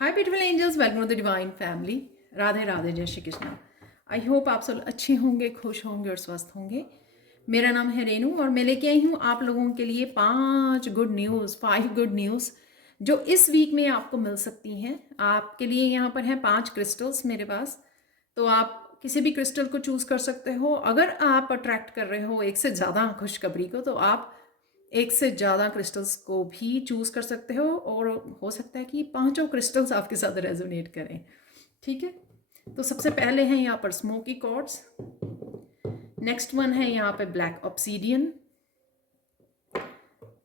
Hi beautiful angels, welcome to the divine family. Radhe Radhe, जय Shri Krishna. I hope आप सब अच्छे होंगे, खुश होंगे और स्वस्थ होंगे। मेरा नाम है रेनू और मैं लेके आई हूँ आप लोगों के लिए 5 गुड न्यूज़ जो इस वीक में आपको मिल सकती हैं। आपके लिए यहाँ पर हैं 5 क्रिस्टल्स मेरे पास, तो आप किसी भी क्रिस्टल को चूज़ कर सकते हो। अगर आप अट्रैक्ट कर रहे हो एक से ज़्यादा खुशखबरी को, तो आप एक से ज़्यादा क्रिस्टल्स को भी चूज़ कर सकते हो और हो सकता है कि पांचों क्रिस्टल्स आपके साथ रेजोनेट करें। ठीक है, तो सबसे पहले हैं यहाँ पर स्मोकी क्वार्ट्ज, नेक्स्ट वन है यहाँ पे ब्लैक ऑब्सीडियन,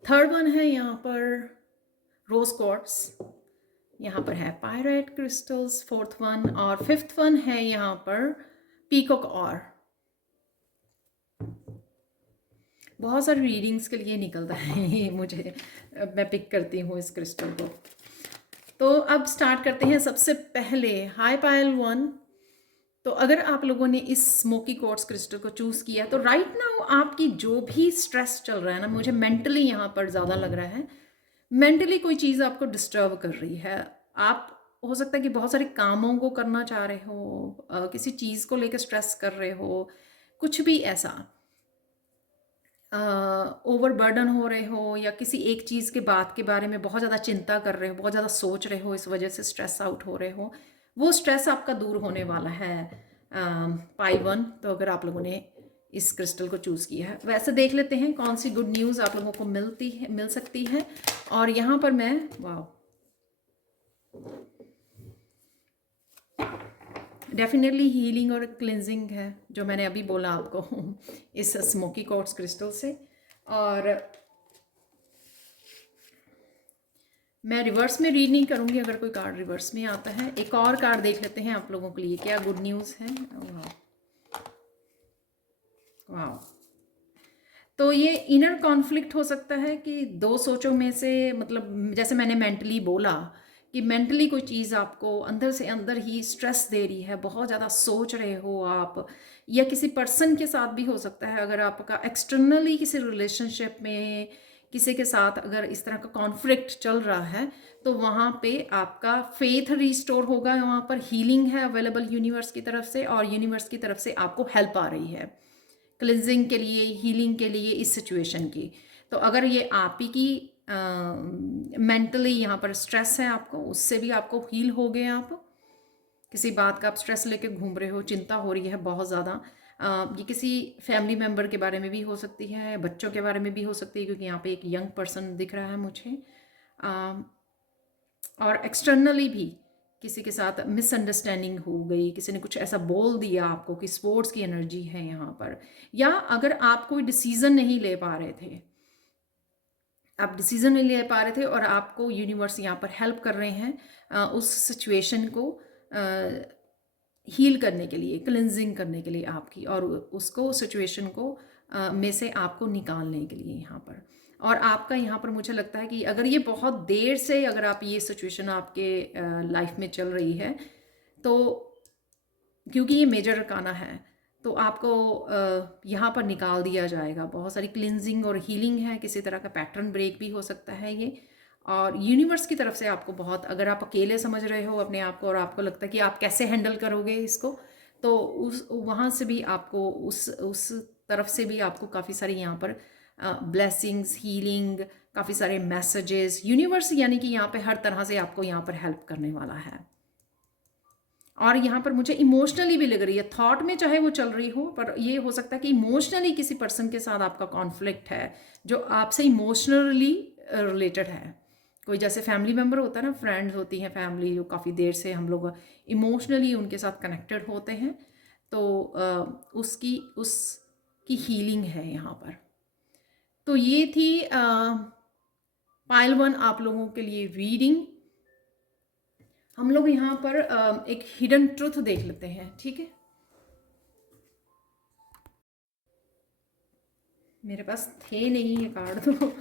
थर्ड वन है यहाँ पर रोज क्वार्ट्ज, यहाँ पर है पायराइट क्रिस्टल्स फोर्थ वन, और फिफ्थ वन है यहाँ पर पीकॉक और। बहुत सारी रीडिंग्स के लिए निकलता है ये मुझे, मैं पिक करती हूँ इस क्रिस्टल को। तो अब स्टार्ट करते हैं। सबसे पहले हाई पायल वन। तो अगर आप लोगों ने इस स्मोकी क्वार्ट्ज क्रिस्टल को चूज़ किया तो राइट नाउ आपकी जो भी स्ट्रेस चल रहा है ना, मुझे मेंटली यहाँ पर ज़्यादा लग रहा है, मेंटली कोई चीज़ आपको डिस्टर्ब कर रही है। आप हो सकता है कि बहुत सारे कामों को करना चाह रहे हो, किसी चीज़ को लेकर स्ट्रेस कर रहे हो, कुछ भी ऐसा ओवर बर्डन हो रहे हो, या किसी एक चीज़ के बात के बारे में बहुत ज़्यादा चिंता कर रहे हो, बहुत ज़्यादा सोच रहे हो, इस वजह से स्ट्रेस आउट हो रहे हो, वो स्ट्रेस आपका दूर होने वाला है पाई वन। तो अगर आप लोगों ने इस क्रिस्टल को चूज़ किया है, वैसे देख लेते हैं कौन सी गुड न्यूज़ आप लोगों को मिल सकती है। और यहाँ पर मैं डेफिनेटली हीलिंग और क्लिनजिंग है जो मैंने अभी बोला आपको इस स्मोकी क्वार्ट्ज क्रिस्टल से। और मैं रिवर्स में रीड नहीं करूँगी अगर कोई कार्ड रिवर्स में आता है। एक और कार्ड देख लेते हैं आप लोगों के लिए क्या गुड न्यूज़ है। वाह, तो ये इनर कॉन्फ्लिक्ट हो सकता है कि दो सोचों में से, मतलब जैसे मैंने मेंटली बोला कि मेंटली कोई चीज़ आपको अंदर से अंदर ही स्ट्रेस दे रही है, बहुत ज़्यादा सोच रहे हो आप, या किसी पर्सन के साथ भी हो सकता है। अगर आपका एक्सटर्नली किसी रिलेशनशिप में किसी के साथ अगर इस तरह का कॉन्फ्लिक्ट चल रहा है, तो वहाँ पे आपका फेथ रिस्टोर होगा, वहाँ पर हीलिंग है अवेलेबल यूनिवर्स की तरफ से, और यूनिवर्स की तरफ से आपको हेल्प आ रही है क्लिनजिंग के लिए, हीलिंग के लिए इस सिचुएशन की। तो अगर ये आप ही की मेंटली यहाँ पर स्ट्रेस है आपको, उससे भी आपको हील हो गए। आप किसी बात का आप स्ट्रेस लेके घूम रहे हो, चिंता हो रही है बहुत ज़्यादा, ये किसी फैमिली मेम्बर के बारे में भी हो सकती है, बच्चों के बारे में भी हो सकती है, क्योंकि यहाँ पे एक यंग पर्सन दिख रहा है मुझे। और एक्सटर्नली भी किसी के साथ मिसअंडरस्टैंडिंग हो गई, किसी ने कुछ ऐसा बोल दिया आपको कि स्पोर्ट्स की एनर्जी है यहाँ पर, या अगर आप कोई डिसीजन नहीं ले पा रहे थे, आप डिसीजन नहीं ले पा रहे थे और आपको यूनिवर्स यहाँ पर हेल्प कर रहे हैं उस सिचुएशन को हील करने के लिए, क्लिनजिंग करने के लिए आपकी, और उसको सिचुएशन को में से आपको निकालने के लिए यहाँ पर। और आपका यहाँ पर मुझे लगता है कि अगर ये बहुत देर से, अगर आप ये सिचुएशन आपके लाइफ में चल रही है, तो क्योंकि ये मेजर अरकाना है, तो आपको यहाँ पर निकाल दिया जाएगा। बहुत सारी क्लिनजिंग और हीलिंग है, किसी तरह का पैटर्न ब्रेक भी हो सकता है ये। और यूनिवर्स की तरफ से आपको बहुत, अगर आप अकेले समझ रहे हो अपने आप को और आपको लगता है कि आप कैसे हैंडल करोगे इसको, तो उस वहाँ से भी आपको, उस तरफ से भी आपको काफ़ी सारी यहाँ पर ब्लेसिंग्स, हीलिंग, काफ़ी सारे मैसेजेस, यूनिवर्स यानी कि यहाँ पे हर तरह से आपको यहाँ पर हेल्प करने वाला है। और यहाँ पर मुझे इमोशनली भी लग रही है, थॉट में चाहे वो चल रही हो, पर ये हो सकता है कि इमोशनली किसी पर्सन के साथ आपका कॉन्फ्लिक्ट है जो आपसे इमोशनली रिलेटेड है। कोई जैसे फैमिली मेम्बर होता है ना, फ्रेंड्स होती हैं फैमिली, जो काफ़ी देर से हम लोग इमोशनली उनके साथ कनेक्टेड होते हैं, तो उसकी हीलिंग है यहाँ पर। तो ये थी पाइल वन आप लोगों के लिए रीडिंग। हम लोग यहाँ पर एक हिडन ट्रुथ देख लेते हैं, ठीक है। मेरे पास थे नहीं ये कार्ड, तो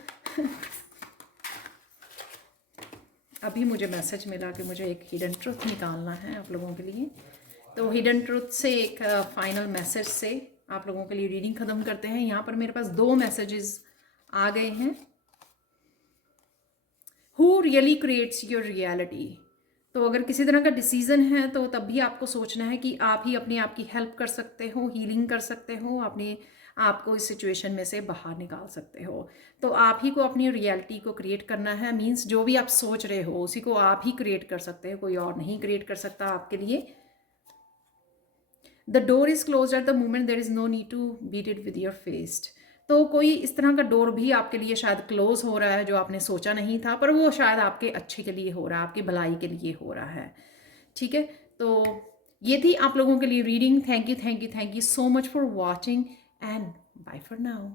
अभी मुझे मैसेज मिला कि मुझे एक हिडन ट्रुथ निकालना है आप लोगों के लिए। तो हिडन ट्रुथ से एक फाइनल मैसेज से आप लोगों के लिए रीडिंग ख़त्म करते हैं। यहाँ पर मेरे पास 2 मैसेजेस आ गए हैं। Who really creates your reality. तो अगर किसी तरह का डिसीज़न है तो तब भी आपको सोचना है कि आप ही अपने आप की हेल्प कर सकते हो, हीलिंग कर सकते हो, अपने आप को इस सिचुएशन में से बाहर निकाल सकते हो। तो आप ही को अपनी रियलिटी को क्रिएट करना है, मीन्स जो भी आप सोच रहे हो उसी को आप ही क्रिएट कर सकते हो, कोई और नहीं क्रिएट कर सकता आपके लिए। The door is close at the moment, there is no need to beat it with your fist. तो कोई इस तरह का डोर भी आपके लिए शायद क्लोज हो रहा है जो आपने सोचा नहीं था, पर वो शायद आपके अच्छे के लिए हो रहा है, आपकी भलाई के लिए हो रहा है। ठीक है, तो ये थी आप लोगों के लिए reading. Thank you, thank you, thank you so much for watching and bye for now.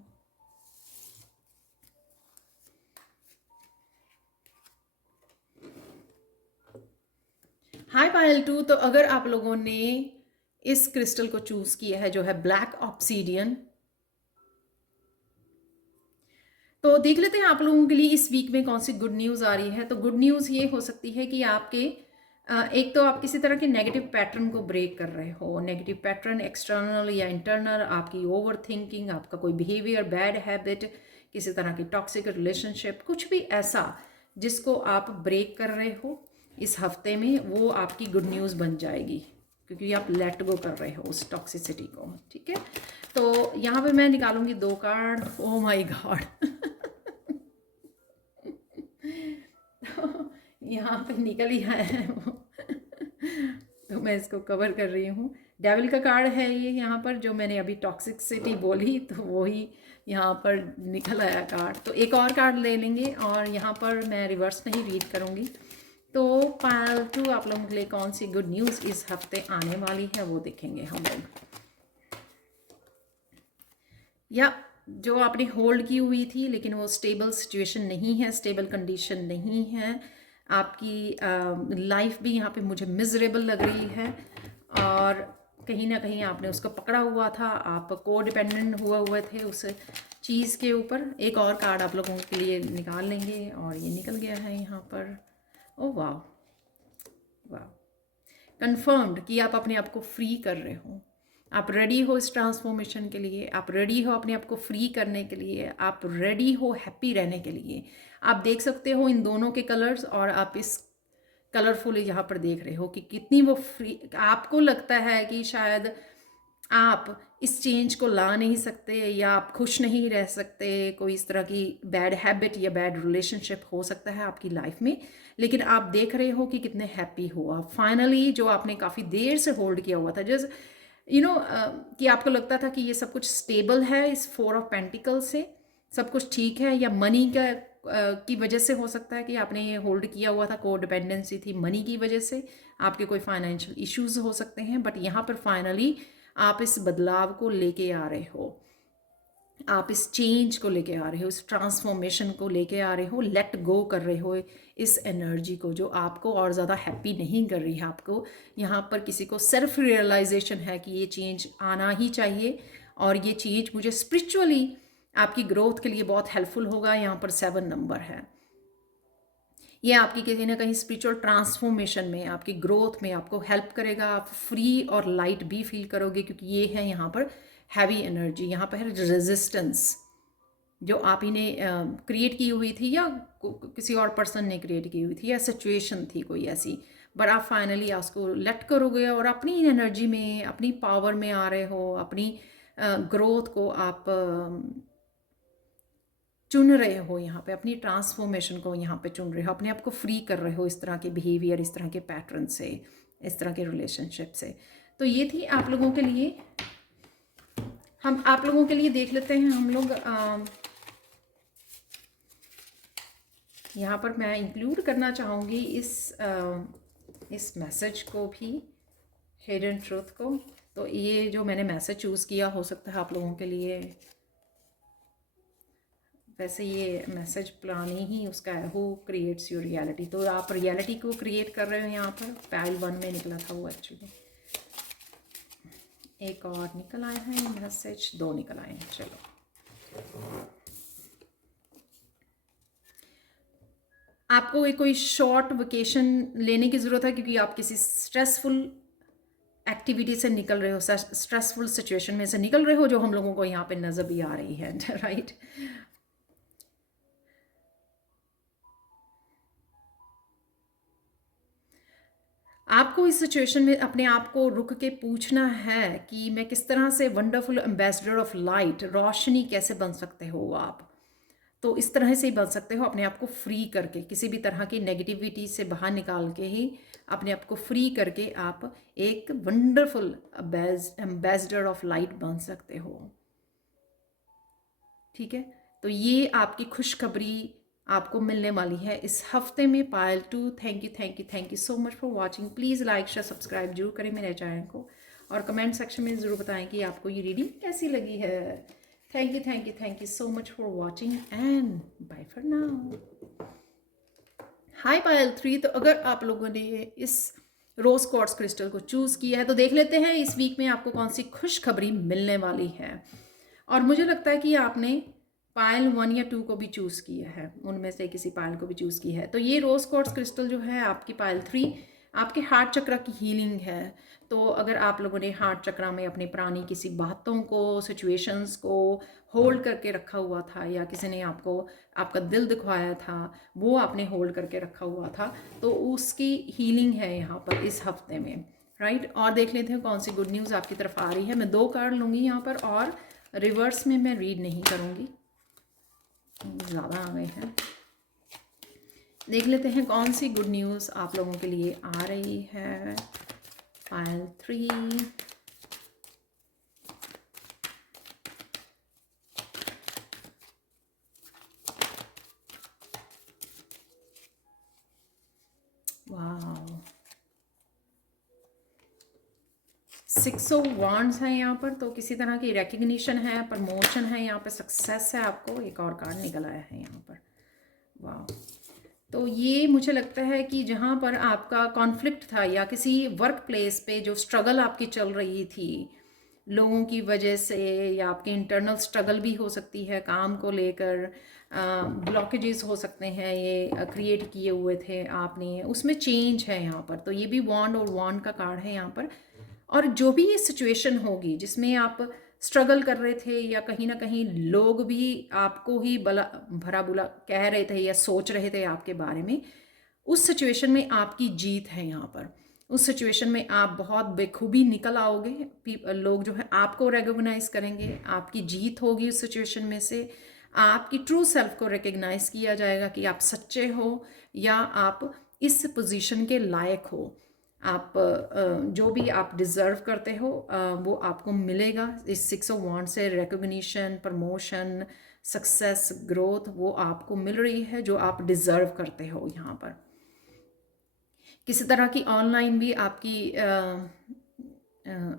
Hi pile two. तो अगर आप लोगों ने इस क्रिस्टल को चूज किया है जो है ब्लैक ऑब्सीडियन, तो देख लेते हैं आप लोगों के लिए इस वीक में कौन सी गुड न्यूज़ आ रही है। तो गुड न्यूज़ ये हो सकती है कि आपके एक तो आप किसी तरह के नेगेटिव पैटर्न को ब्रेक कर रहे हो। नेगेटिव पैटर्न एक्सटर्नल या इंटरनल, आपकी ओवर थिंकिंग, आपका कोई बिहेवियर, बैड हैबिट, किसी तरह की टॉक्सिक रिलेशनशिप, कुछ भी ऐसा जिसको आप ब्रेक कर रहे हो इस हफ्ते में, वो आपकी गुड न्यूज़ बन जाएगी क्योंकि आप लेट गो कर रहे हो उस टॉक्सिसिटी को। ठीक है, तो यहाँ पे मैं निकालूंगी 2 कार्ड। ओ माय गॉड यहाँ पे निकल ही आया है वो तो मैं इसको कवर कर रही हूँ। डेविल का कार्ड है ये यहाँ पर, जो मैंने अभी टॉक्सिसिटी बोली तो वही यहाँ पर निकल आया कार्ड। तो एक और कार्ड ले लेंगे और यहाँ पर मैं रिवर्स नहीं रीड करूँगी। तो पालतू आप लोगों के लिए कौन सी गुड न्यूज़ इस हफ्ते आने वाली है वो देखेंगे हम लोग। या जो आपने होल्ड की हुई थी लेकिन वो स्टेबल सिचुएशन नहीं है, स्टेबल कंडीशन नहीं है, आपकी लाइफ भी यहाँ पे मुझे मिजरेबल लग रही है और कहीं ना कहीं आपने उसको पकड़ा हुआ था, आप को डिपेंडेंट हुए थे उस चीज़ के ऊपर। एक और कार्ड आप लोगों के लिए निकाल लेंगे और ये निकल गया है यहाँ पर। ओ वाह वाह, कंफर्म्ड कि आप अपने आप को फ्री कर रहे हो, आप रेडी हो इस ट्रांसफॉर्मेशन के लिए, आप रेडी हो अपने आप को फ्री करने के लिए, आप रेडी हो हैप्पी रहने के लिए। आप देख सकते हो इन दोनों के कलर्स और आप इस कलरफुल यहाँ पर देख रहे हो कि कितनी वो फ्री। आपको लगता है कि शायद आप इस चेंज को ला नहीं सकते या आप खुश नहीं रह सकते, कोई इस तरह की बैड हैबिट या बैड रिलेशनशिप हो सकता है आपकी लाइफ में, लेकिन आप देख रहे हो कि कितने हैप्पी हो आप फाइनली, जो आपने काफ़ी देर से होल्ड किया हुआ था। जैसे कि आपको लगता था कि ये सब कुछ स्टेबल है इस 4 ऑफ पेंटिकल से, सब कुछ ठीक है, या मनी का की वजह से हो सकता है कि आपने ये होल्ड किया हुआ था, को डिपेंडेंसी थी मनी की वजह से, आपके कोई फाइनेंशियल इश्यूज हो सकते हैं। बट यहाँ पर फाइनली आप इस बदलाव को लेके आ रहे हो, आप इस चेंज को लेके आ रहे हो, इस ट्रांसफॉर्मेशन को लेके आ रहे हो, लेट गो कर रहे हो इस एनर्जी को जो आपको और ज़्यादा हैप्पी नहीं कर रही है। आपको यहाँ पर किसी को सेल्फ रियलाइजेशन है कि ये चेंज आना ही चाहिए और ये चेंज मुझे स्पिरिचुअली आपकी ग्रोथ के लिए बहुत हेल्पफुल होगा। यहाँ पर 7 नंबर है, ये आपकी किसी ना कहीं स्पिरिचुअल ट्रांसफॉर्मेशन में, आपकी ग्रोथ में आपको हेल्प करेगा। आप फ्री और लाइट भी फील करोगे क्योंकि ये है यहाँ पर हैवी एनर्जी, यहाँ पर है रेजिस्टेंस जो आप ही ने क्रिएट की हुई थी या किसी और पर्सन ने क्रिएट की हुई थी या सिचुएशन थी कोई ऐसी, बट आप फाइनली उसको लेट करोगे और अपनी एनर्जी में, अपनी पावर में आ रहे हो, अपनी ग्रोथ को आप चुन रहे हो, यहाँ पे अपनी ट्रांसफॉर्मेशन को यहाँ पे चुन रहे हो, अपने आप को फ्री कर रहे हो इस तरह के बिहेवियर, इस तरह के पैटर्न से, इस तरह के रिलेशनशिप से। तो ये थी आप लोगों के लिए, हम आप लोगों के लिए देख लेते हैं हम लोग। यहाँ पर मैं इंक्लूड करना चाहूँगी इस मैसेज को भी, हिडन ट्रूथ को। तो ये जो मैंने मैसेज चूज़ किया हो सकता है आप लोगों के लिए, वैसे ये मैसेज पुरानी ही उसका है, हु क्रिएट्स योर रियलिटी। तो आप रियलिटी को क्रिएट कर रहे हो, यहाँ पर पाइल 1 में निकला था वो एक्चुअली। एक और निकल आया है मैसेज, 2 निकल आए हैं। चलो, आपको एक कोई शॉर्ट वेकेशन लेने की ज़रूरत है क्योंकि आप किसी स्ट्रेसफुल एक्टिविटी से निकल रहे हो, स्ट्रेसफुल सिचुएशन में से निकल रहे हो, जो हम लोगों को यहाँ पे नज़र भी आ रही है, राइट। आपको इस सिचुएशन में अपने आप को रुक के पूछना है कि मैं किस तरह से वंडरफुल एम्बेसडर ऑफ लाइट, रोशनी कैसे बन सकते हो आप। तो इस तरह से ही बन सकते हो, अपने आप को फ्री करके, किसी भी तरह की नेगेटिविटी से बाहर निकाल के ही अपने आप को फ्री करके आप एक वंडरफुल एम्बेसडर ऑफ लाइट बन सकते हो। ठीक है, तो ये आपकी खुशखबरी आपको मिलने वाली है इस हफ्ते में Payal two. Thank you thank you thank you so much for watching. Please like share subscribe जरूर करें मेरे चैनल को, और कमेंट सेक्शन में ज़रूर बताएं कि आपको ये रीडिंग कैसी लगी है। Thank you so much for watching and bye for now. Hi pile three, तो अगर आप लोगों ने इस रोज क्वार्ट्ज क्रिस्टल को चूज़ किया है तो देख लेते हैं इस वीक में आपको कौन सी खुशखबरी मिलने वाली है। और मुझे लगता है कि आपने पायल 1 या 2 को भी चूज़ किया है, उनमें से किसी पायल को भी चूज़ किया है। तो ये रोज क्वार्ट्ज क्रिस्टल जो है आपकी पायल 3 आपके हार्ट चक्र की हीलिंग है। तो अगर आप लोगों ने हार्ट चक्र में अपनी पुरानी किसी बातों को, सिचुएशंस को होल्ड करके रखा हुआ था, या किसी ने आपको आपका दिल दिखवाया था, वो आपने होल्ड करके रखा हुआ था, तो उसकी हीलिंग है यहाँ पर इस हफ्ते में, राइट। और देख लेते हैं कौन सी गुड न्यूज़ आपकी तरफ आ रही है। मैं 2 कार्ड लूँगी यहाँ पर, और रिवर्स में मैं रीड नहीं करूँगी, ज़्यादा आ गए हैं। देख लेते हैं कौन सी गुड न्यूज़ आप लोगों के लिए आ रही है। पायल 3, वाह, 6 ऑफ वांड्स है यहाँ पर। तो किसी तरह की रिकग्निशन है, प्रमोशन है, यहाँ पर सक्सेस है। आपको एक और कार्ड निकल आया है यहाँ पर, वाह। तो ये मुझे लगता है कि जहाँ पर आपका कॉन्फ्लिक्ट था, या किसी वर्क प्लेस पे जो स्ट्रगल आपकी चल रही थी लोगों की वजह से, या आपके इंटरनल स्ट्रगल भी हो सकती है काम को लेकर, ब्लॉकेजेस हो सकते हैं ये क्रिएट किए हुए थे आपने, उसमें चेंज है यहाँ पर। तो ये भी वॉन्ड और वॉन्ड का कार्ड है यहाँ पर। और जो भी ये सिचुएशन होगी जिसमें आप स्ट्रगल कर रहे थे, या कहीं ना कहीं लोग भी आपको ही भला भरा बुरा कह रहे थे या सोच रहे थे आपके बारे में, उस सिचुएशन में आपकी जीत है यहाँ पर। उस सिचुएशन में आप बहुत बेखूबी निकल आओगे, लोग जो है आपको रिकॉग्नाइज करेंगे, आपकी जीत होगी उस सिचुएशन में से। आपकी ट्रू सेल्फ को रिकग्नाइज किया जाएगा कि आप सच्चे हो, या आप इस पोजीशन के लायक हो। आप जो भी आप डिज़र्व करते हो वो आपको मिलेगा। इस 6 ऑफ वांड से रिकॉग्निशन, प्रमोशन, सक्सेस, ग्रोथ वो आपको मिल रही है जो आप डिज़र्व करते हो यहाँ पर। किसी तरह की ऑनलाइन भी आपकी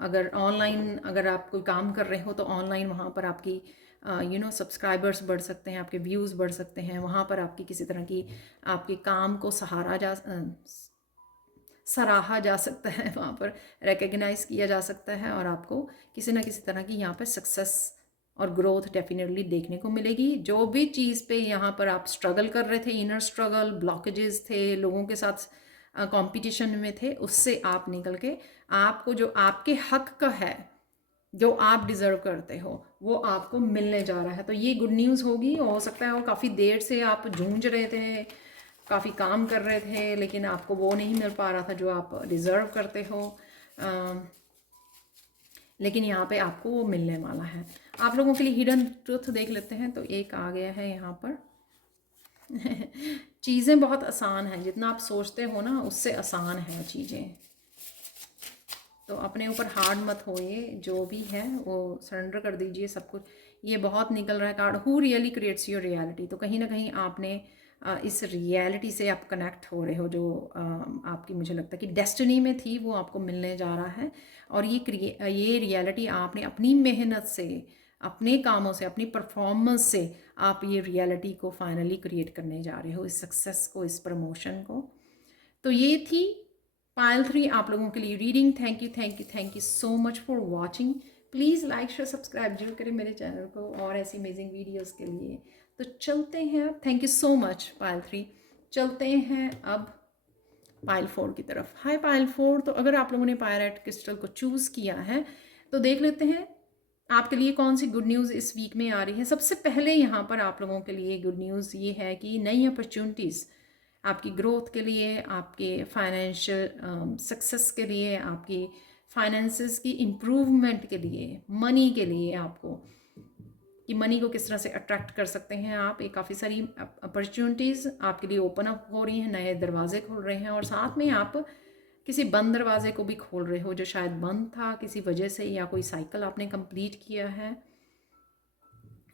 अगर आप कोई काम कर रहे हो तो ऑनलाइन वहाँ पर आपकी सब्सक्राइबर्स बढ़ सकते हैं, आपके व्यूज़ बढ़ सकते हैं। वहाँ पर आपकी किसी तरह की आपके काम को सराहा जा सकता है, वहाँ पर रिकग्नाइज किया जा सकता है, और आपको किसी ना किसी तरह की यहाँ पर सक्सेस और ग्रोथ डेफिनेटली देखने को मिलेगी। जो भी चीज़ पे यहाँ पर आप स्ट्रगल कर रहे थे, इनर स्ट्रगल, ब्लॉकेजेस थे, लोगों के साथ कंपटीशन में थे, उससे आप निकल के आपको जो आपके हक का है, जो आप डिज़र्व करते हो, वो आपको मिलने जा रहा है। तो ये गुड न्यूज़ होगी। हो सकता है वो काफ़ी देर से आप जूझ रहे थे, काफ़ी काम कर रहे थे, लेकिन आपको वो नहीं मिल पा रहा था जो आप डिज़र्व करते हो, लेकिन यहाँ पे आपको वो मिलने वाला है। आप लोगों के लिए हिडन ट्रुथ देख लेते हैं। तो एक आ गया है यहाँ पर चीज़ें बहुत आसान हैं, जितना आप सोचते हो ना उससे आसान है चीज़ें। तो अपने ऊपर हार्ड मत होइए, जो भी है वो सरेंडर कर दीजिए सब कुछ। ये बहुत निकल रहा है card, who really creates your reality. तो कहीं ना कहीं आपने इस रियलिटी से आप कनेक्ट हो रहे हो, जो आपकी मुझे लगता है कि डेस्टिनी में थी, वो आपको मिलने जा रहा है। और ये रियलिटी आपने अपनी मेहनत से, अपने कामों से, अपनी परफॉर्मेंस से आप ये रियलिटी को फाइनली क्रिएट करने जा रहे हो, इस सक्सेस को, इस प्रमोशन को। तो ये थी पायल 3 आप लोगों के लिए reading. Thank you so much for watching. Please like share subscribe जरूर करें मेरे चैनल को, और ऐसी अमेजिंग वीडियोस के लिए। तो चलते हैं अब, थैंक यू सो मच पायल 3। चलते हैं अब पायल 4 की तरफ। हाय पायल 4, तो अगर आप लोगों ने पायरेट क्रिस्टल को चूज़ किया है तो देख लेते हैं आपके लिए कौन सी गुड न्यूज़ इस वीक में आ रही है। सबसे पहले यहाँ पर आप लोगों के लिए गुड न्यूज़ ये है कि नई अपॉर्चुनिटीज़ आपकी ग्रोथ के लिए, आपके फाइनेंशियल सक्सेस के लिए, आपकी फाइनेंसेस की इम्प्रूवमेंट के लिए, मनी के लिए, आपको कि मनी को किस तरह से अट्रैक्ट कर सकते हैं आप। एक काफ़ी सारी अपॉर्चुनिटीज़ आपके लिए ओपन अप हो रही हैं, नए दरवाजे खुल रहे हैं, और साथ में आप किसी बंद दरवाजे को भी खोल रहे हो जो शायद बंद था किसी वजह से, या कोई साइकिल आपने कंप्लीट किया है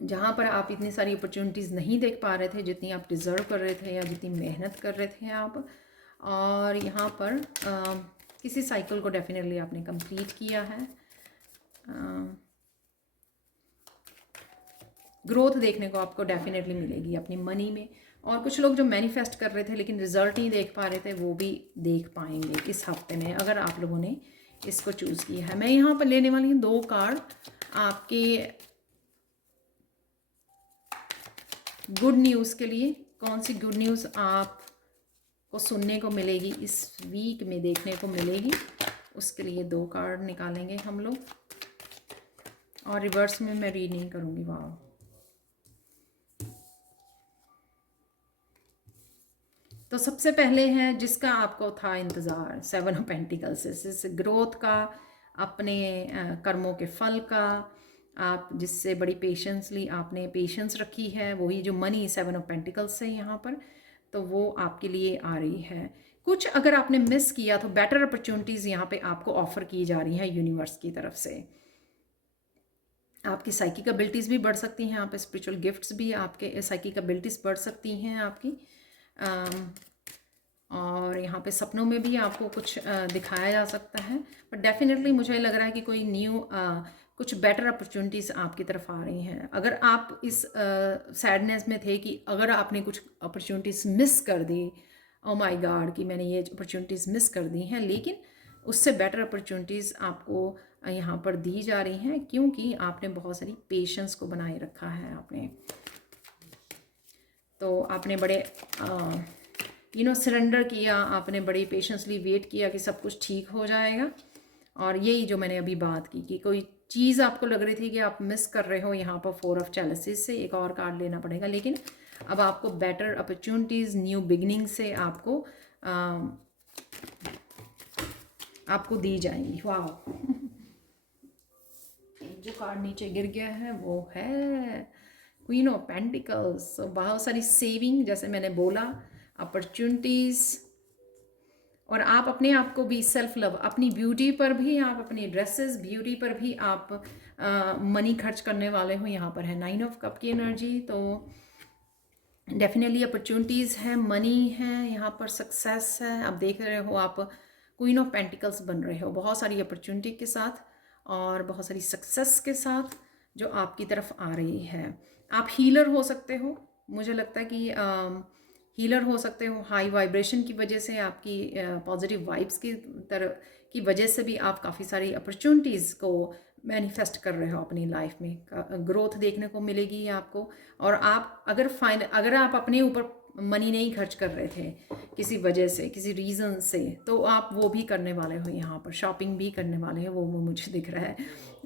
जहाँ पर आप इतनी सारी अपॉर्चुनिटीज़ नहीं देख पा रहे थे जितनी आप डिज़र्व कर रहे थे या जितनी मेहनत कर रहे थे आप। और यहाँ पर किसी साइकिल को डेफिनेटली आपने कंप्लीट किया है। ग्रोथ देखने को आपको डेफिनेटली मिलेगी अपनी मनी में। और कुछ लोग जो मैनिफेस्ट कर रहे थे लेकिन रिजल्ट नहीं देख पा रहे थे, वो भी देख पाएंगे इस हफ्ते में अगर आप लोगों ने इसको चूज़ किया है। मैं यहाँ पर लेने वाली हूँ 2 कार्ड आपके गुड न्यूज़ के लिए। कौन सी गुड न्यूज़ आपको सुनने को मिलेगी इस वीक में, देखने को मिलेगी, उसके लिए 2 कार्ड निकालेंगे हम लोग। और रिवर्स में मैं रीड नहीं करूँगी। वाह, तो सबसे पहले है जिसका आपको था इंतज़ार, 7 ऑफ पेंटिकल्स, इस ग्रोथ का, अपने कर्मों के फल का, आप जिससे बड़ी पेशेंसली आपने पेशेंस रखी है, वही जो मनी 7 ऑफ पेंटिकल्स है यहाँ पर, तो वो आपके लिए आ रही है। कुछ अगर आपने मिस किया तो बेटर अपॉर्चुनिटीज़ यहाँ पे आपको ऑफ़र की जा रही हैं यूनिवर्स की तरफ से। आपकी साइकिक एबिलिटीज़ भी बढ़ सकती हैं, आप स्पिरिचुअल गिफ्ट्स भी, आपके साइकिक एबिलिटीज़ बढ़ सकती हैं आपकी। और यहाँ पे सपनों में भी आपको कुछ दिखाया जा सकता है, बट डेफिनेटली मुझे लग रहा है कि कोई न्यू कुछ बेटर अपॉर्चुनिटीज़ आपकी तरफ आ रही हैं। अगर आप इस सैडनेस में थे कि अगर आपने कुछ अपॉर्चुनिटीज़ मिस कर दी, ओ माय गॉड कि मैंने ये अपॉर्चुनिटीज़ मिस कर दी हैं, लेकिन उससे बेटर अपॉर्चुनिटीज़ आपको यहाँ पर दी जा रही हैं, क्योंकि आपने बहुत सारी पेशेंस को बनाए रखा है। आपने तो आपने बड़े सरेंडर किया, आपने बड़ी पेशेंसली वेट किया कि सब कुछ ठीक हो जाएगा। और यही जो मैंने अभी बात की कि कोई चीज़ आपको लग रही थी कि आप मिस कर रहे हो, यहाँ पर 4 ऑफ चैलेसिस से एक और कार्ड लेना पड़ेगा, लेकिन अब आपको बेटर अपॉर्चुनिटीज़, न्यू बिगनिंग से आपको दी जाएंगी। वाह, जो कार्ड नीचे गिर गया है वो है क्वीन ऑफ पेंटिकल्स। बहुत सारी सेविंग, जैसे मैंने बोला, अपॉर्चुनिटीज़, और आप अपने आप को भी सेल्फ लव, अपनी ब्यूटी पर भी, आप अपनी ड्रेसेस ब्यूटी पर भी आप मनी खर्च करने वाले हो। यहाँ पर है 9 ऑफ कप की एनर्जी, तो डेफिनेटली अपॉर्चुनिटीज़ है, मनी है, यहाँ पर सक्सेस है। आप देख रहे हो आप क्वीन ऑफ पेंटिकल्स बन रहे हो बहुत सारी अपॉर्चुनिटी के साथ और बहुत सारी सक्सेस के साथ जो आपकी तरफ आ रही है। आप हीलर हो सकते हो, मुझे लगता है कि हीलर हो सकते हो। हाई वाइब्रेशन की वजह से, आपकी पॉजिटिव वाइब्स की तरह की वजह से भी आप काफ़ी सारी अपॉर्चुनिटीज़ को मैनिफेस्ट कर रहे हो अपनी लाइफ में। ग्रोथ देखने को मिलेगी आपको। और आप अगर आप अपने ऊपर मनी नहीं खर्च कर रहे थे किसी वजह से, किसी रीज़न से, तो आप वो भी करने वाले हो। यहाँ पर शॉपिंग भी करने वाले हैं, वो मुझे दिख रहा है।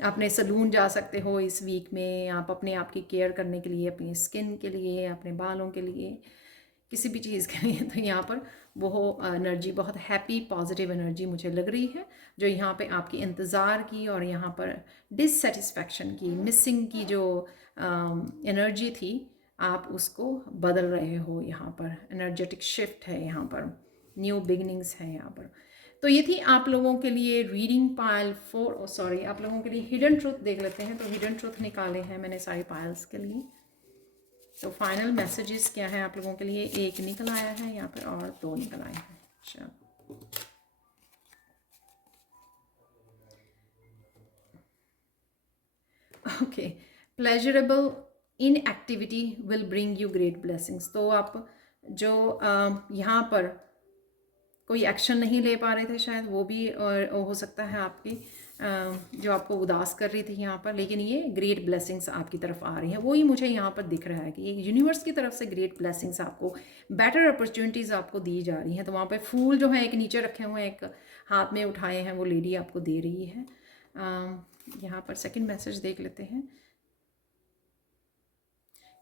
अपने सलून जा सकते हो इस वीक में, आप अपने आप की केयर करने के लिए, अपनी स्किन के लिए, अपने बालों के लिए, किसी भी चीज़ के लिए। तो यहाँ पर वो एनर्जी, बहुत हैप्पी पॉजिटिव एनर्जी मुझे लग रही है, जो यहाँ पे आपकी इंतज़ार की और यहाँ पर डिससेटिस्फैक्शन की, मिसिंग की जो एनर्जी थी, आप उसको बदल रहे हो। यहाँ पर एनर्जेटिक शिफ्ट है, यहाँ पर न्यू बिगनिंग्स है यहाँ पर। तो ये थी आप लोगों के लिए रीडिंग पायल 4, सॉरी, आप लोगों के लिए हिडन ट्रूथ देख लेते हैं। तो हिडन ट्रूथ निकाले हैं मैंने सारी पायल्स के लिए। तो फाइनल मैसेजेस क्या है आप लोगों के लिए? 1 निकल आया है यहाँ पर और 2 निकल आए हैं। अच्छा, okay, pleasurable in activity will bring you great blessings. तो आप जो यहाँ पर कोई एक्शन नहीं ले पा रहे थे शायद, वो भी हो सकता है आपकी जो आपको उदास कर रही थी यहाँ पर, लेकिन ये ग्रेट ब्लेसिंग्स आपकी तरफ आ रही हैं। वही मुझे यहाँ पर दिख रहा है कि यूनिवर्स की तरफ से ग्रेट ब्लेसिंग्स आपको, बेटर अपॉर्चुनिटीज़ आपको दी जा रही हैं। तो वहाँ पे फूल जो है एक नीचे रखे हुए हैं, एक हाथ में उठाए हैं, वो लेडी आपको दे रही है। यहाँ पर सेकेंड मैसेज देख लेते हैं।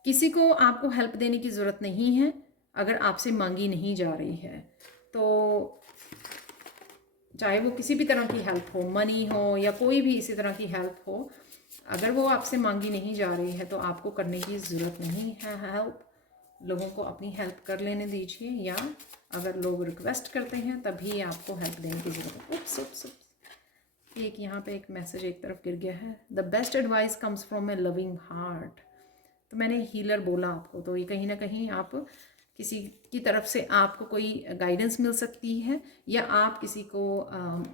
किसी को आपको हेल्प देने की ज़रूरत नहीं है, अगर आपसे मांगी नहीं जा रही है, तो चाहे वो किसी भी तरह की हेल्प हो, मनी हो या कोई भी इसी तरह की हेल्प हो, अगर वो आपसे मांगी नहीं जा रही है तो आपको करने की ज़रूरत नहीं है हेल्प। लोगों को अपनी हेल्प कर लेने दीजिए, या अगर लोग रिक्वेस्ट करते हैं तभी आपको हेल्प देने की ज़रूरत है। उप्स उप्स उप्स, एक यहाँ पे एक मैसेज एक तरफ गिर गया है। The best advice comes from A loving heart. तो मैंने हीलर बोला आपको, तो ये कहीं ना कहीं आप किसी की तरफ से आपको कोई गाइडेंस मिल सकती है, या आप किसी को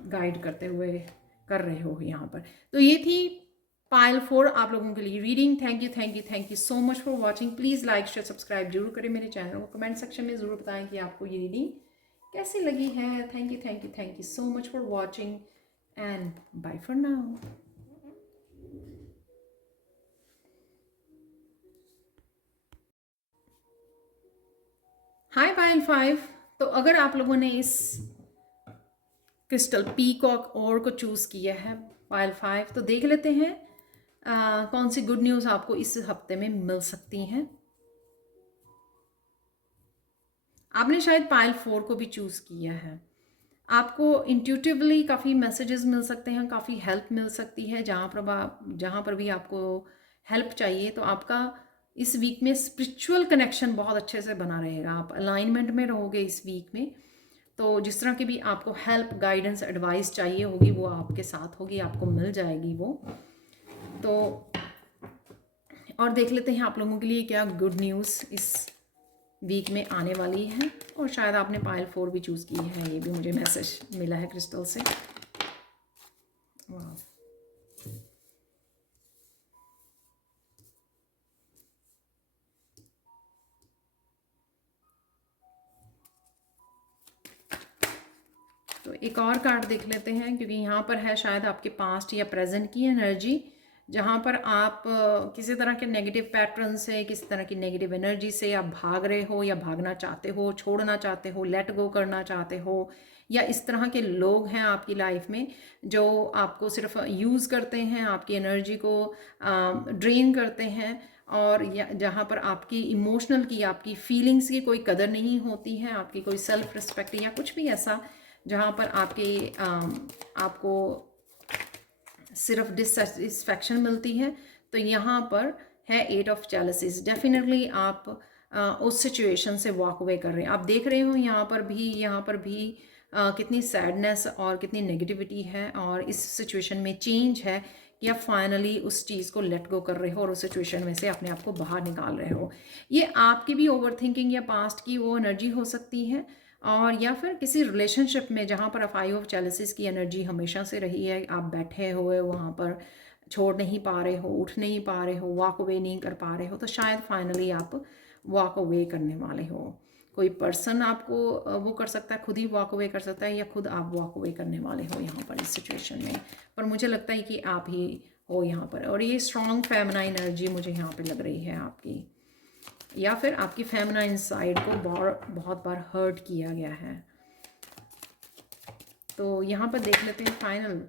गाइड करते हुए कर रहे हो यहाँ पर। तो ये थी पाइल 4 आप लोगों के लिए reading. Thank you thank you thank you so much for watching. Please like share subscribe जरूर करें मेरे चैनल को। कमेंट सेक्शन में ज़रूर बताएं कि आपको ये रीडिंग कैसी लगी है। Thank you thank you thank you so much for watching and bye for now. Hi Payal 5। तो अगर आप लोगों ने इस क्रिस्टल पीकॉक और को चूज़ किया है पायल 5, तो देख लेते हैं कौन सी गुड न्यूज़ आपको इस हफ्ते में मिल सकती हैं। आपने शायद पायल 4 को भी चूज़ किया है। आपको इंट्यूटिवली काफ़ी मैसेजेस मिल सकते हैं, काफ़ी हेल्प मिल सकती है। जहाँ पर भी आपको हेल्प चाहिए, तो आपका इस वीक में स्पिरिचुअल कनेक्शन बहुत अच्छे से बना रहेगा। आप अलाइनमेंट में रहोगे इस वीक में। तो जिस तरह की भी आपको हेल्प गाइडेंस एडवाइस चाहिए होगी वो आपके साथ होगी, आपको मिल जाएगी वो। तो और देख लेते हैं आप लोगों के लिए क्या गुड न्यूज़ इस वीक में आने वाली है। और शायद आपने पायल 4 भी चूज़ की है, ये भी मुझे मैसेज मिला है क्रिस्टल से। वाह, तो एक और कार्ड देख लेते हैं, क्योंकि यहाँ पर है शायद आपके पास्ट या प्रेजेंट की एनर्जी, जहाँ पर आप किसी तरह के नेगेटिव पैटर्न से, किसी तरह की नेगेटिव एनर्जी से आप भाग रहे हो, या भागना चाहते हो, छोड़ना चाहते हो, लेट गो करना चाहते हो, या इस तरह के लोग हैं आपकी लाइफ में जो आपको सिर्फ यूज़ करते हैं, आपकी एनर्जी को ड्रेन करते हैं, और या जहाँ पर आपकी इमोशनल की, आपकी फीलिंग्स की कोई कदर नहीं होती है, आपकी कोई सेल्फ रिस्पेक्ट या कुछ भी ऐसा, जहाँ पर आपको सिर्फ डिससेटिस्फैक्शन मिलती है। तो यहाँ पर है 8 ऑफ जेलसीज। डेफिनेटली आप उस सिचुएशन से वॉक अवे कर रहे हैं। आप देख रहे हो यहाँ पर भी कितनी सैडनेस और कितनी नेगेटिविटी है, और इस सिचुएशन में चेंज है कि आप फाइनली उस चीज़ को लेट गो कर रहे हो और उस सिचुएशन में से अपने आप को बाहर निकाल रहे हो। ये आपकी भी ओवर थिंकिंग या पास्ट की वो एनर्जी हो सकती है, और या फिर किसी रिलेशनशिप में जहाँ पर 5 ऑफ जेलसीज की एनर्जी हमेशा से रही है। आप बैठे हुए वहाँ पर छोड़ नहीं पा रहे हो, उठ नहीं पा रहे हो, वॉक अवे नहीं कर पा रहे हो, तो शायद फाइनली आप वॉक अवे करने वाले हो। कोई पर्सन आपको वो कर सकता है, खुद ही वॉक अवे कर सकता है, या खुद आप वॉक अवे करने वाले हो यहाँ पर इस सिचुएशन में। पर मुझे लगता है कि आप ही हो यहाँ पर, और ये स्ट्रॉन्ग फेमिनाइन एनर्जी मुझे यहाँ पर लग रही है आपकी, या फिर आपकी फेमिनाइन साइड को बहुत बार हर्ट किया गया है। तो यहाँ पर देख लेते हैं फाइनल।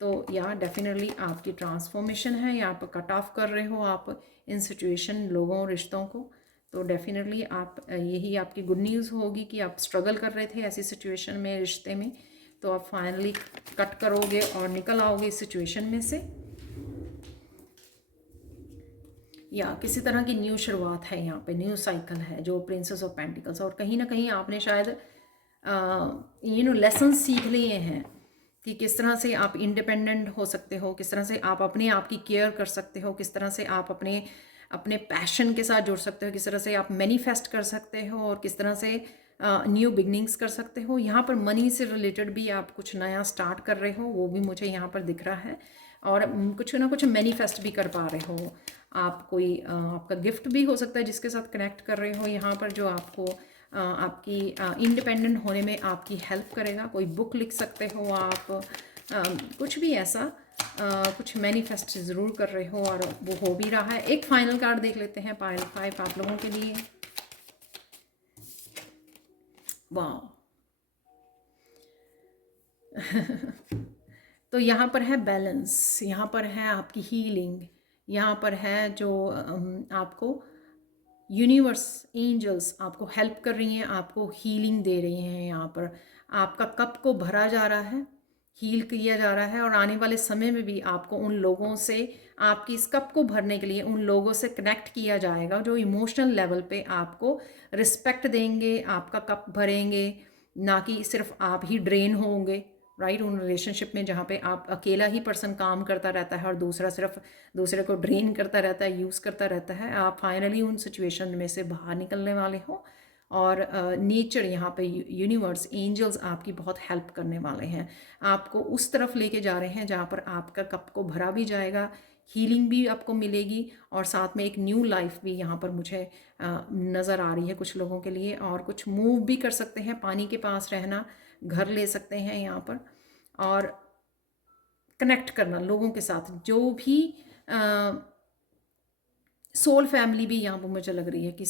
तो या डेफिनेटली आपकी ट्रांसफॉर्मेशन है, या आप कट ऑफ कर रहे हो आप इन सिचुएशन, लोगों, रिश्तों को। तो डेफिनेटली आप यही आपकी गुड न्यूज़ होगी कि आप स्ट्रगल कर रहे थे ऐसी सिचुएशन में, रिश्ते में, तो आप फाइनली कट करोगे और निकल आओगे इस सिचुएशन में से, या किसी तरह की न्यू शुरुआत है यहाँ पे, न्यू साइकिल है जो प्रिंसेस ऑफ पेंटिकल्स। और कहीं ना कहीं आपने शायद लेसन सीख लिए हैं कि किस तरह से आप इंडिपेंडेंट हो सकते हो, किस तरह से आप अपने आप की केयर कर सकते हो, किस तरह से आप अपने अपने पैशन के साथ जुड़ सकते हो, किस तरह से आप मैनिफेस्ट कर सकते हो, और किस तरह से न्यू बिगनिंग्स कर सकते हो। यहाँ पर मनी से रिलेटेड भी आप कुछ नया स्टार्ट कर रहे हो, वो भी मुझे यहाँ पर दिख रहा है, और कुछ ना कुछ मैनिफेस्ट भी कर पा रहे हो आप। कोई आपका गिफ्ट भी हो सकता है जिसके साथ कनेक्ट कर रहे हो यहाँ पर, जो आपको आपकी इंडिपेंडेंट होने में आपकी हेल्प करेगा। कोई बुक लिख सकते हो आप, कुछ भी ऐसा कुछ मैनिफेस्ट ज़रूर कर रहे हो, और वो हो भी रहा है। एक फाइनल कार्ड देख लेते हैं पाइल 5 आप लोगों के लिए। वाह तो यहाँ पर है बैलेंस, यहाँ पर है आपकी हीलिंग, यहाँ पर है जो आपको यूनिवर्स, एंजल्स आपको हेल्प कर रही हैं, आपको हीलिंग दे रही हैं। यहाँ पर आपका कप को भरा जा रहा है, हील किया जा रहा है, और आने वाले समय में भी आपको उन लोगों से, आपकी इस कप को भरने के लिए उन लोगों से कनेक्ट किया जाएगा जो इमोशनल लेवल पे आपको रिस्पेक्ट देंगे, आपका कप भरेंगे, ना कि सिर्फ आप ही ड्रेन होंगे। राइट, उन रिलेशनशिप में जहाँ पे आप अकेला ही पर्सन काम करता रहता है और दूसरा सिर्फ दूसरे को ड्रेन करता रहता है, यूज़ करता रहता है, आप फाइनली उन सिचुएशन में से बाहर निकलने वाले हो। और नेचर यहाँ पे, यूनिवर्स, एंजल्स आपकी बहुत हेल्प करने वाले हैं, आपको उस तरफ लेके जा रहे हैं जहाँ पर आपका कप को भरा भी जाएगा, हीलिंग भी आपको मिलेगी, और साथ में एक न्यू लाइफ भी यहाँ पर मुझे नज़र आ रही है कुछ लोगों के लिए। और कुछ मूव भी कर सकते हैं, पानी के पास रहना, घर ले सकते हैं यहाँ पर, और कनेक्ट करना लोगों के साथ, जो भी सोल फैमिली भी यहाँ पर मुझे लग रही है कि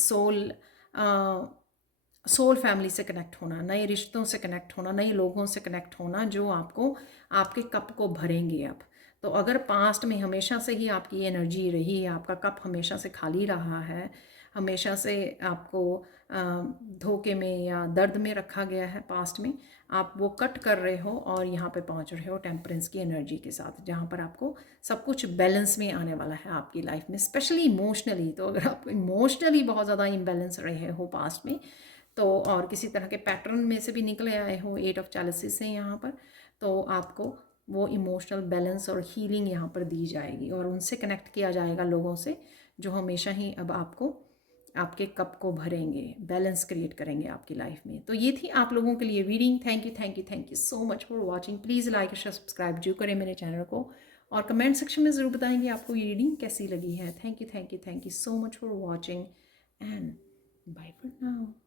सोल फैमिली से कनेक्ट होना, नए रिश्तों से कनेक्ट होना, नए लोगों से कनेक्ट होना, जो आपको आपके कप को भरेंगे अब। तो अगर पास्ट में हमेशा से ही आपकी एनर्जी रही है, आपका कप हमेशा से खाली रहा है, हमेशा से आपको धोखे में या दर्द में रखा गया है पास्ट में, आप वो कट कर रहे हो और यहाँ पे पहुँच रहे हो टेम्परेंस की एनर्जी के साथ, जहाँ पर आपको सब कुछ बैलेंस में आने वाला है आपकी लाइफ में, स्पेशली इमोशनली। तो अगर आप इमोशनली बहुत ज़्यादा इम्बैलेंस रहे हो पास्ट में, तो और किसी तरह के पैटर्न में से भी निकले आए हो 8 ऑफ चैलिसेस से यहाँ पर, तो आपको वो इमोशनल बैलेंस और हीलिंग यहाँ पर दी जाएगी, और उनसे कनेक्ट किया जाएगा लोगों से जो हमेशा ही अब आपको आपके कप को भरेंगे, बैलेंस क्रिएट करेंगे आपकी लाइफ में। तो ये थी आप लोगों के लिए reading. Thank you, thank you, thank you so much for watching. Please like और सब्सक्राइब जरूर करें मेरे चैनल को, और कमेंट सेक्शन में ज़रूर बताएंगे आपको ये रीडिंग कैसी लगी है। Thank you, thank you, thank you so much for watching, and bye for now.